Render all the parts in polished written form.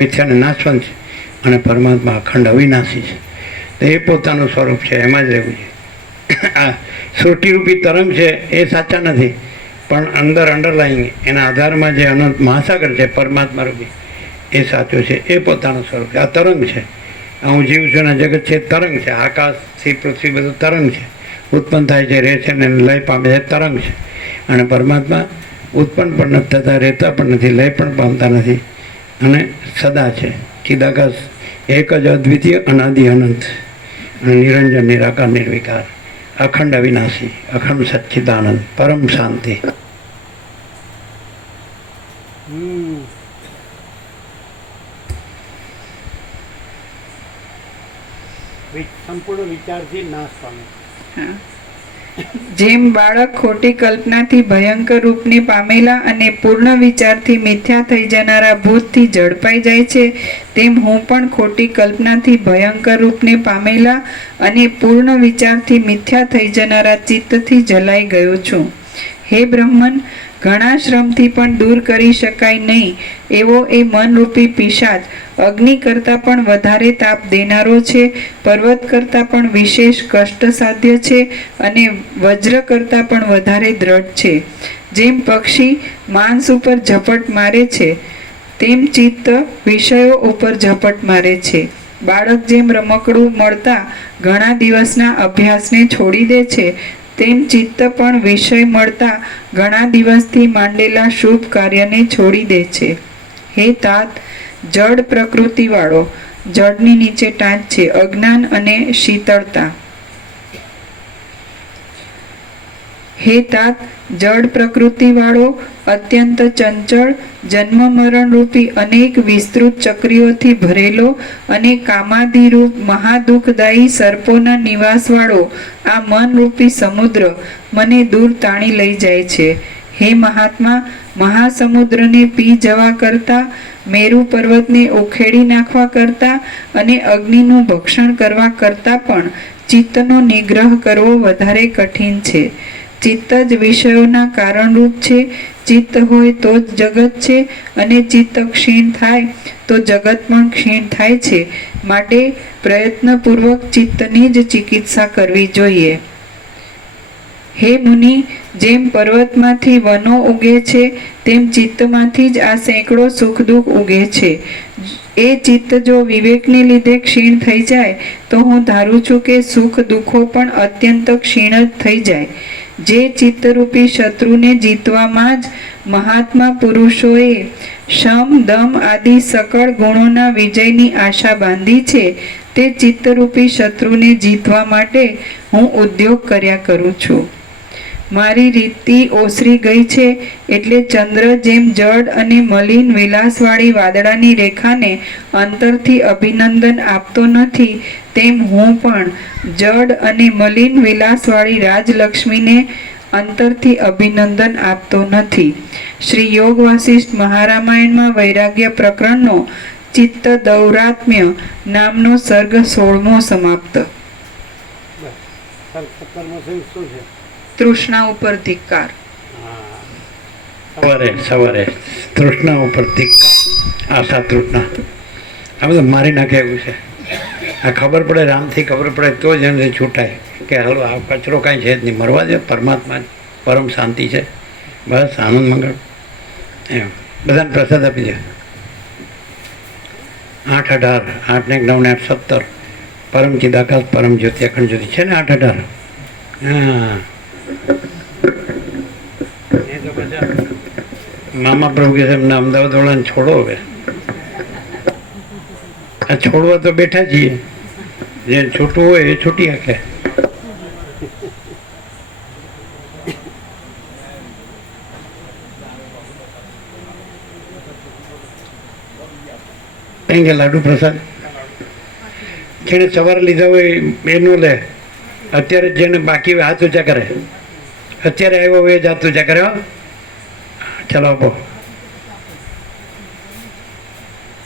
મિથ્યાને નાશવંત છે અને પરમાત્મા અખંડ અવિનાશી છે. તો એ પોતાનું સ્વરૂપ છે, એમાં જ રહેવું છે. આ સૃષ્ટિરૂપી તરંગ છે એ સાચા નથી, પણ અંદર અંડરલાઈંગ એના આધારમાં જે અનંત મહાસાગર છે પરમાત્મા રૂપી એ સાચું છે. એ પોતાનું સ્વરૂપ છે. આ તરંગ છે. હું જીવ છું અને જગત છે તરંગ છે. આકાશથી પૃથ્વી બધું તરંગ છે. ઉત્પન્ન થાય છે, રહે છે ને લય પામે છે, તરંગ છે. અને પરમાત્મા ઉત્પન્ન પણ નથી થતા, રહેતા પણ નથી, લય પણ પામતા નથી અને સદા છે. ચિદાકાશ એક જ અદ્વિતીય અનાદિ અનંત અને નિરંજન નિરાકાર નિર્વિકાર અખંડ અવિનાશી અખંડ સચ્ચિદાનંદ પરમ શાંતિ. સંપૂર્ણ વિચારથી નાશ પામે. જેમ બાળક ખોટી કલ્પનાથી ભયંકર રૂપને પામેલા અને પૂર્ણ વિચારથી મિથ્યા થઈ જનારા ભૂતથી ઝડપાઈ જાય છે, તેમ હું પણ ખોટી કલ્પનાથી ભયંકર રૂપને પામેલા અને પૂર્ણ વિચારથી મિથ્યા થઈ જનારા ચિત્તથી જલાઈ ગયો છું. હે બ્રહ્મન, ઘણા શ્રમથી પણ દૂર કરી શકાય નહીં એવો એ મનરૂપી પિશાચ અગ્નિ કરતાં પણ વધારે તાપ દેનારો છે, પર્વત કરતાં પણ વિશેષ કષ્ટ સાધ્ય છે અને વજ્ર કરતાં પણ વધારે દ્રઢ છે. જેમ પક્ષી માંસ ઉપર ઝપટ મારે છે, તેમ ચિત્ત વિષયો ઉપર ઝપટ મારે છે. બાળક જેમ રમકડું મળતા ઘણા દિવસના અભ્યાસને છોડી દે છે, તેમ ચિત્ત પણ વિષય મળતા ઘણા દિવસથી માંડેલા શુભ કાર્યને છોડી દે છે. હે તાત, જડ પ્રકૃતિવાળો, જડની નીચે ટાંચ છે, અજ્ઞાન અને શીતળતા. હે તાત, જડ પ્રકૃતિવાળો, અત્યંત ચંચળ, જન્મ મરણ રૂપી અનેક વિસ્તૃત ચક્રીઓથી ભરેલો અને કામાદિરૂપ મહાદુઃખદાયી સર્પોના નિવાસવાળો આ મનરૂપી સમુદ્ર મને દૂર તાણી લઈ જાય છે. હે મહાત્મા, મહાસમુદ્રને પી જવા કરતાં, મેરુ પર્વતને ઉખેડી નાખવા કરતાં અને અગ્નિનું ભક્ષણ કરવા કરતાં પણ ચિત્તનો નિગ્રહ કરવો વધારે કઠિન છે. ચિત્ત જ વિષયોના કારણરૂપ છે. ચિત્ત હોય તો જ જગત છે અને ચિત્ત ક્ષીણ થાય તો જગત પણ ક્ષીણ થાય છે. માટે પ્રયત્નપૂર્વક ચિત્તની જ ચિકિત્સા કરવી જોઈએ. હે મુનિ, જેમ પર્વતમાંથી વનો ઉગે છે, તેમ ચિત્તમાંથી જ આ સેંકડો સુખ દુઃખ ઉગે છે. એ ચિત્ત જો વિવેકને લીધે ક્ષીણ થઈ જાય તો હું ધારું છું કે સુખ દુઃખો પણ અત્યંત ક્ષીણ જ થઈ જાય. જે ચિત્તરૂપી શત્રુને જીતવામાં જ મહાત્મા પુરુષોએ શમ દમ આદિ સકળ ગુણોના વિજયની આશા બાંધી છે, તે ચિત્તરૂપી શત્રુને જીતવા માટે હું ઉદ્યોગ કર્યા કરું છું. મારી રીતિ ઓસરી ગઈ છે, એટલે ચંદ્ર જેમ જડ અને મલિન વિલાસવાળી વાદળાની રેખાને અંતરથી અભિનંદન આપતો નથી, તેમ હું પણ જડ અને મલિન વિલાસવાળી રાજલક્ષ્મીને અંતરથી અભિનંદન આપતો નથી. શ્રી યોગ વાસિષ્ઠ મહારામાયણમાં વૈરાગ્ય પ્રકરણનો ચિત્ત દૌરાત્મ્ય નામનો સર્ગ 16મો સમાપ્ત. તૃષ્ણા ઉપર ધિક્કાર. સવારે સવારે તૃષ્ણા ઉપર ધિક્કાર, આશા તૃષ્ણા આ બધું મારી નાખે એવું છે. આ ખબર પડે, રામથી ખબર પડે તો જ એનાથી છૂટાય કે હાલો આ કચરો કાંઈ છે જ નહીં, મરવા દે. પરમાત્મા પરમ શાંતિ છે, બસ આનંદ મંગળ. એમ બધાને પ્રસાદ આપી દે. 8, 18, 8 ને 9 ને 8, 17 પરમ ચિદાકાશ પરમ જ્યોતિ અખંડ જ્યોતિ છે ને 8, 18. હા, એ તો બધા મામા પ્રભુ કે છે એમને અમદાવાદ વાળાને છોડો. હવે આ છોડવા તો બેઠા છીએ, જે છૂટવું હોય એ છૂટી શકે. કઈ કે લાડુ પ્રસાદ જેને સવારે લીધા હોય એનું લે. અત્યારે જેને બાકી હોય હાથ ઊંચા કરે. અત્યારે આવ્યો હોય એ જ હાથ ઊંચા કરે. ચાલો આપો,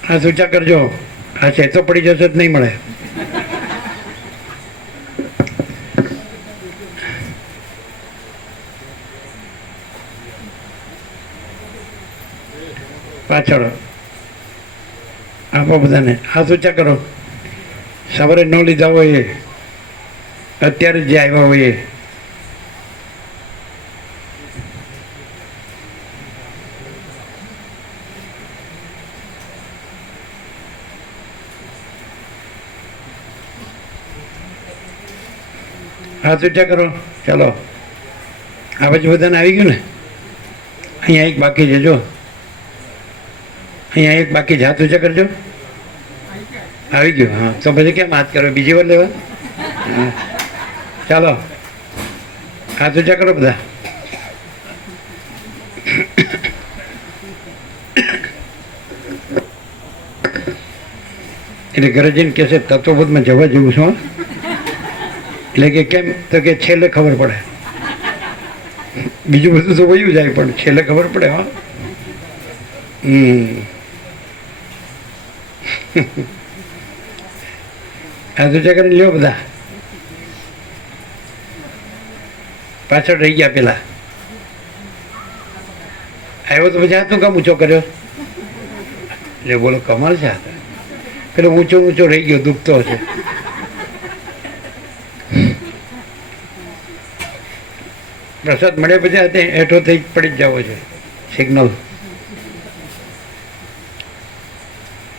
હાથ ઊંચા કરજો. હા છે તો પડી જશે જ નહીં મળે. પાછળ આપો બધાને હાથ ઊંચા કરો. સવારે ન લીધા હોય એ, અત્યારે જે આવ્યા હોય એ. હાથ ઊંચા કરો. ચાલો, આ બાજુ બધાને આવી ગયું ને? અહીંયા એક બાકી છે, જો અહીંયા એક બાકી છે. હાથ ઊંચા કરજો. આવી ગયું? હા, તો પછી કેમ હાથ કરો? બીજી વાર લેવા? હા. ચાલો, હાથ ઊંચા કરો બધા. એટલે ઘરે જઈને કહેશે તત્વબોધમાં જવા જેવું છું. એટલે કે કેમ? તો કે છેલ્લે ખબર પડે. બીજું બધું તો વયું જાય પણ છેલ્લે ખબર પડે. હા. આ તો કરીને લ્યો બધા. પાછળ રહી ગયા પેલા. આવ્યો તો પછી હાથનું કામ ઊંચો કર્યો? એટલે બોલો, કમાલ છે. હાથ પેલો ઊંચો ઊંચો રહી ગયો, દુખતો હશે. પ્રસાદ મળ્યા પછી હાથે હેઠો થઈ પડી જ જવો છે. સિગ્નલ.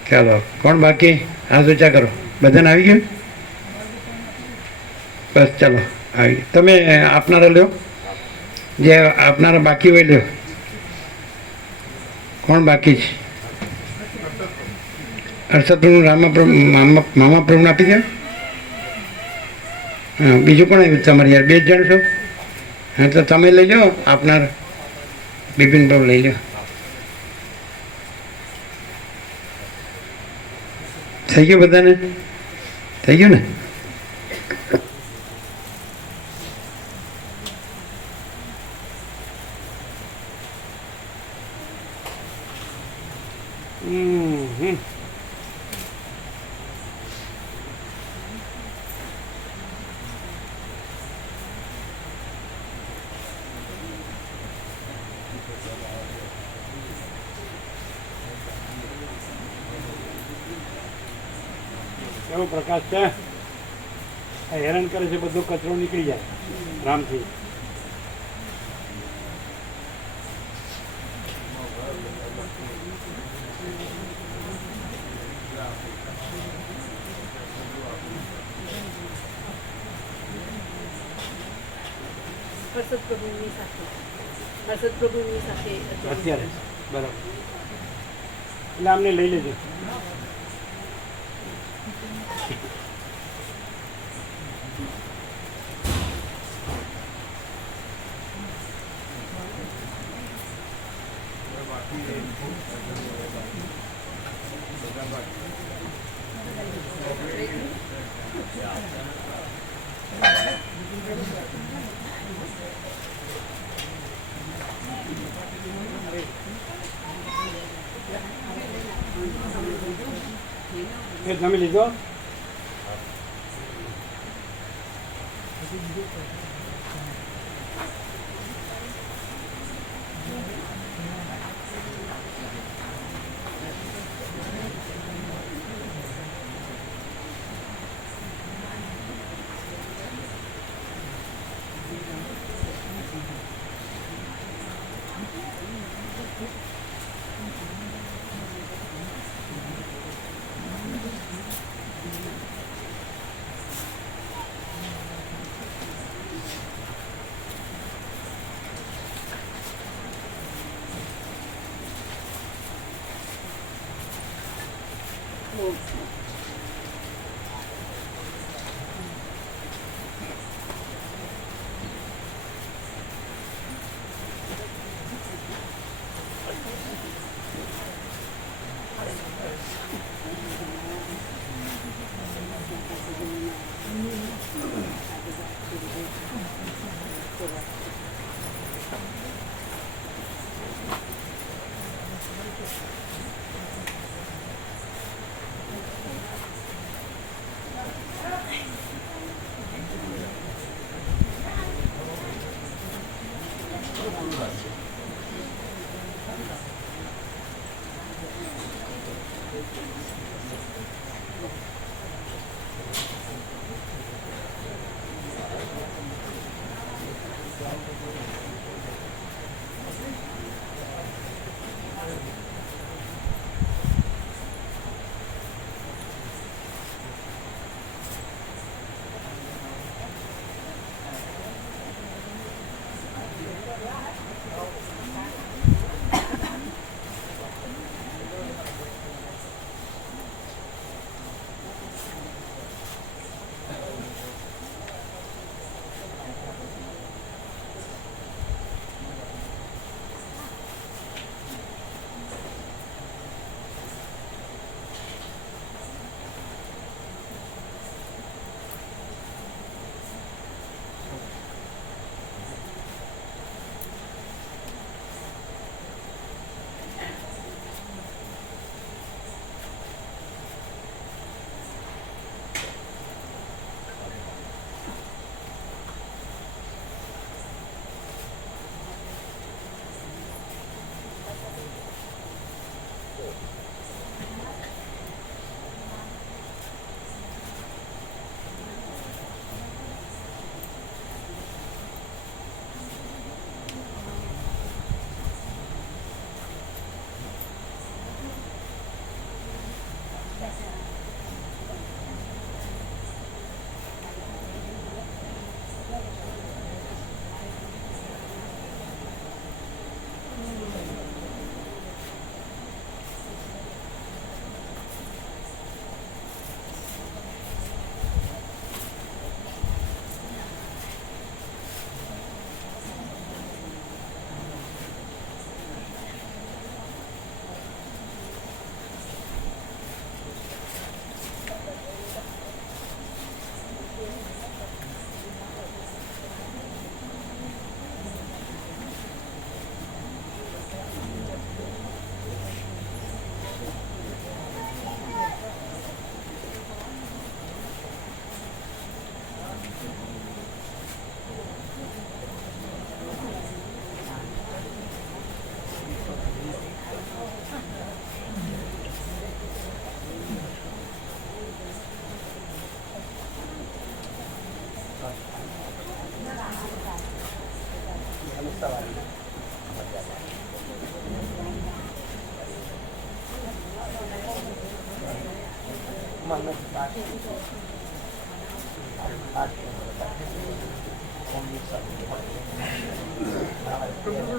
ચાલો, કોણ બાકી? હાથ ઊંચા કરો. બધાને આવી ગયું? બસ ચાલો, આવી ગયું. તમે આપનારા લ્યો, જે આપનારા બાકી હોય લ્યો. કોણ બાકી છે? હર્ષદપ્રભુ, મામા પ્રભુને આપી દે. હા, બીજું કોણ આવ્યું તમારે? યાર, 2 જ જણ છો. હા, તો તમે લઈ લો. આપનાર બિપિન પ્રભુ લઈ લો. થઈ ગયું બધાને? થઈ ગયું ને? એવો પ્રકાશ છે, હેરાન કરે છે. બધો કચરો નીકળી જાય આરામથી. અત્યારે બરાબર. એટલે આમને લઈ લેજો. તમે લીધો?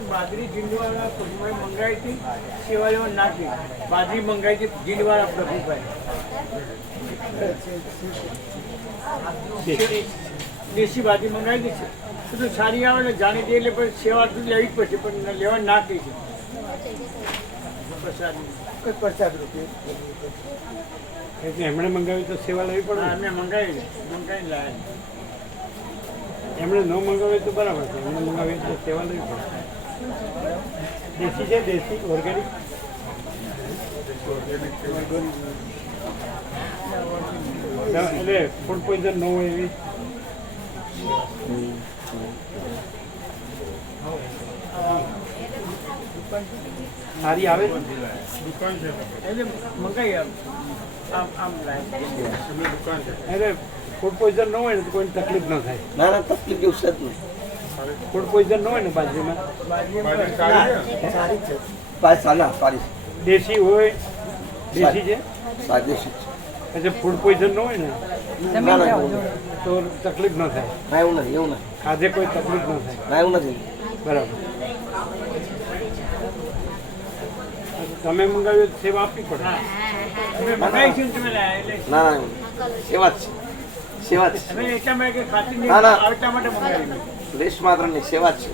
बाजरी जिंडवाला प्रभुभाई मंगाई थी, सेवालेवा नाखी बाजरी मंगाई थी जिंडवाला प्रभुभाई देशी बाजरी મંગાવી દી છે તો સારી આવે ને જાણી દે એટલે પછી સેવા તો લેવી જ પડશે પણ લેવા ના કહી છે પ્રસાદ એટલે એમણે મંગાવી તો સેવા લેવી પડે. એમને મંગાવી લાયા. એમણે ન મંગાવી તો બરાબર છે, એમણે મંગાવી તો સેવા લેવી પડે. દેશી છે, દેશી ઓર્ગેનિક એટલે ફૂડ પોઈઝન ન હોય એવી સારી આવે એટલે મંગાવી આમ લાયા. એટલે ફૂડ પોઈઝન ન હોય ને તો કોઈને તકલીફ ન થાય. ના ના તકલીફ જેવું છે જ નહીં. ફૂડ પોઈઝન ન હોય ને બાજરીમાં સારી છે. સારી છે. દેશી હોય, દેશી છે સ્વાદિષ્ટ છે. એટલે ફૂડ પોઈઝન ન હોય ને ના ના તો તકલીફ ન થાય. ના એવું નથી, એવું નથી. ખાધે કોઈ તકલીફ ન થાય. ના એવું નથી. બરાબર. તમે મંગાવ્યું તો સેવા આપવી પડે. મંગાવી છે તમે લાયા એટલે ના ના સેવા જ છે. સેવા જ છે. અમે એટલા માટે કે ખાતી નહીં ના, ના. એટલા માટે મંગાવી. લેશ માત્ર ની સેવા જ છે.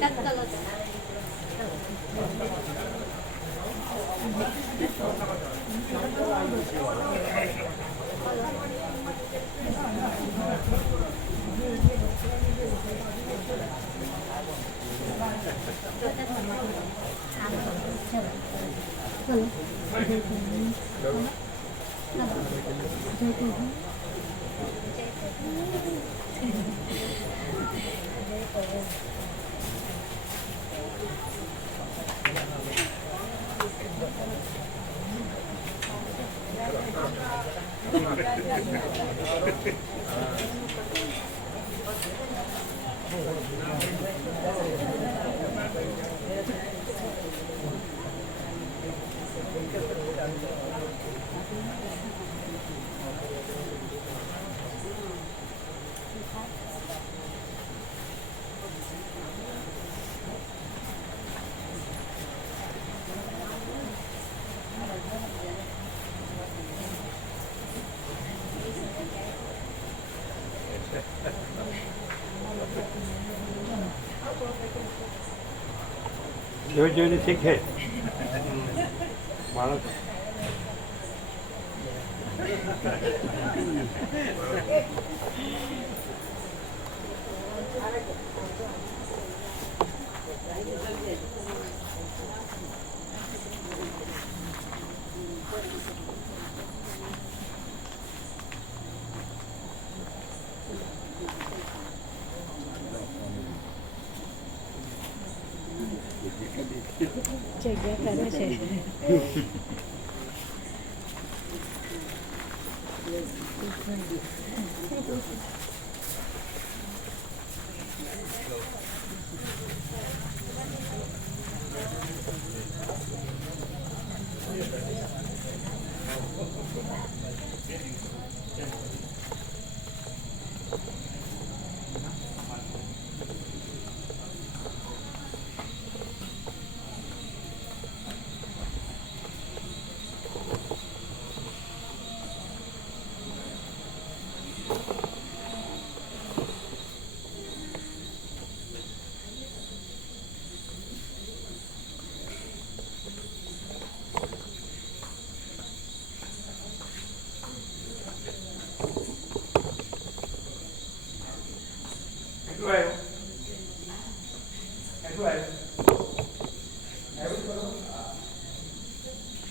જોઈ જોઈને શીખે બાળક. જગ્યા કરે છે. કેટલું આવ્યું?